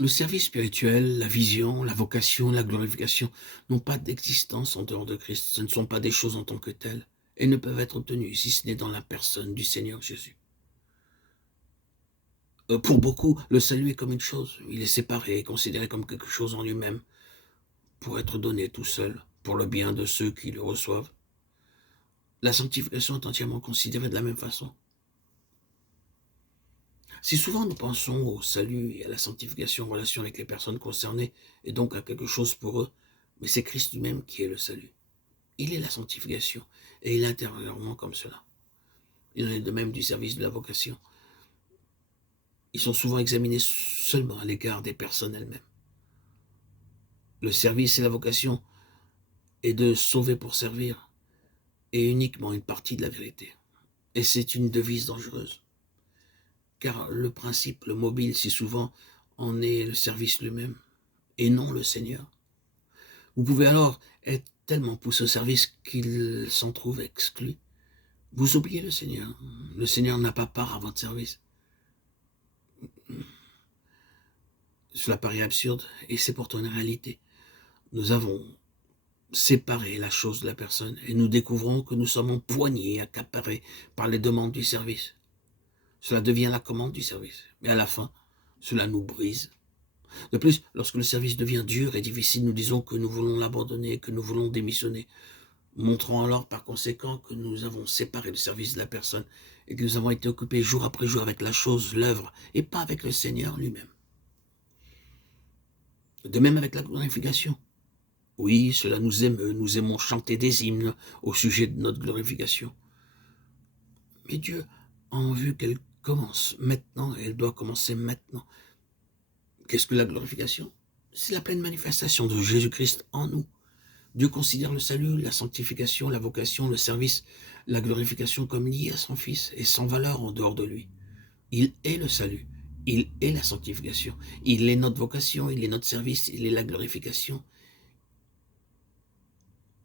Le service spirituel, la vision, la vocation, la glorification n'ont pas d'existence en dehors de Christ. Ce ne sont pas des choses en tant que telles et ne peuvent être obtenues si ce n'est dans la personne du Seigneur Jésus. Pour beaucoup, le salut est comme une chose. Il est séparé, considéré comme quelque chose en lui-même, pour être donné tout seul, pour le bien de ceux qui le reçoivent. La sanctification est entièrement considérée de la même façon. Si souvent nous pensons au salut et à la sanctification en relation avec les personnes concernées, et donc à quelque chose pour eux, mais c'est Christ lui-même qui est le salut. Il est la sanctification, et il est intérieurement comme cela. Il en est de même du service de la vocation. Ils sont souvent examinés seulement à l'égard des personnes elles-mêmes. Le service et la vocation est de sauver pour servir, et uniquement une partie de la vérité. Et c'est une devise dangereuse, car le principe, le mobile, si souvent, en est le service lui-même, et non le Seigneur. Vous pouvez alors être tellement poussé au service qu'il s'en trouve exclu. Vous oubliez le Seigneur. Le Seigneur n'a pas part à votre service. Cela paraît absurde, et c'est pourtant une réalité. Nous avons séparé la chose de la personne, et nous découvrons que nous sommes empoignés, accaparés par les demandes du service. Cela devient la commande du service. Mais à la fin, cela nous brise. De plus, lorsque le service devient dur et difficile, nous disons que nous voulons l'abandonner, que nous voulons démissionner, montrant alors par conséquent que nous avons séparé le service de la personne et que nous avons été occupés jour après jour avec la chose, l'œuvre, et pas avec le Seigneur lui-même. De même avec la glorification. Oui, cela nous émeut, nous aimons chanter des hymnes au sujet de notre glorification. Mais Dieu a en vue qu'elle commence maintenant, et elle doit commencer maintenant. Qu'est-ce que la glorification? C'est la pleine manifestation de Jésus-Christ en nous. Dieu considère le salut, la sanctification, la vocation, le service, la glorification comme liés à son Fils et sans valeur en dehors de lui. Il est le salut, il est la sanctification, il est notre vocation, il est notre service, il est la glorification.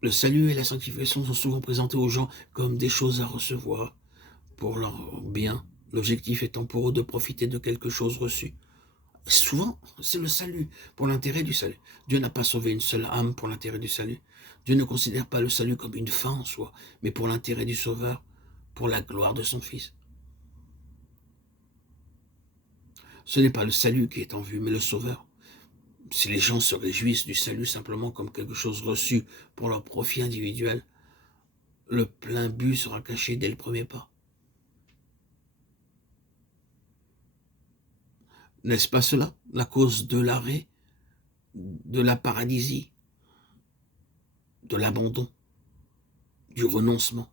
Le salut et la sanctification sont souvent présentés aux gens comme des choses à recevoir pour leur bien, l'objectif étant pour eux de profiter de quelque chose reçu. Souvent, c'est le salut, pour l'intérêt du salut. Dieu n'a pas sauvé une seule âme pour l'intérêt du salut. Dieu ne considère pas le salut comme une fin en soi, mais pour l'intérêt du Sauveur, pour la gloire de son Fils. Ce n'est pas le salut qui est en vue, mais le Sauveur. Si les gens se réjouissent du salut simplement comme quelque chose reçu pour leur profit individuel, le plein but sera caché dès le premier pas. N'est-ce pas cela, la cause de l'arrêt, de la paralysie, de l'abandon, du renoncement?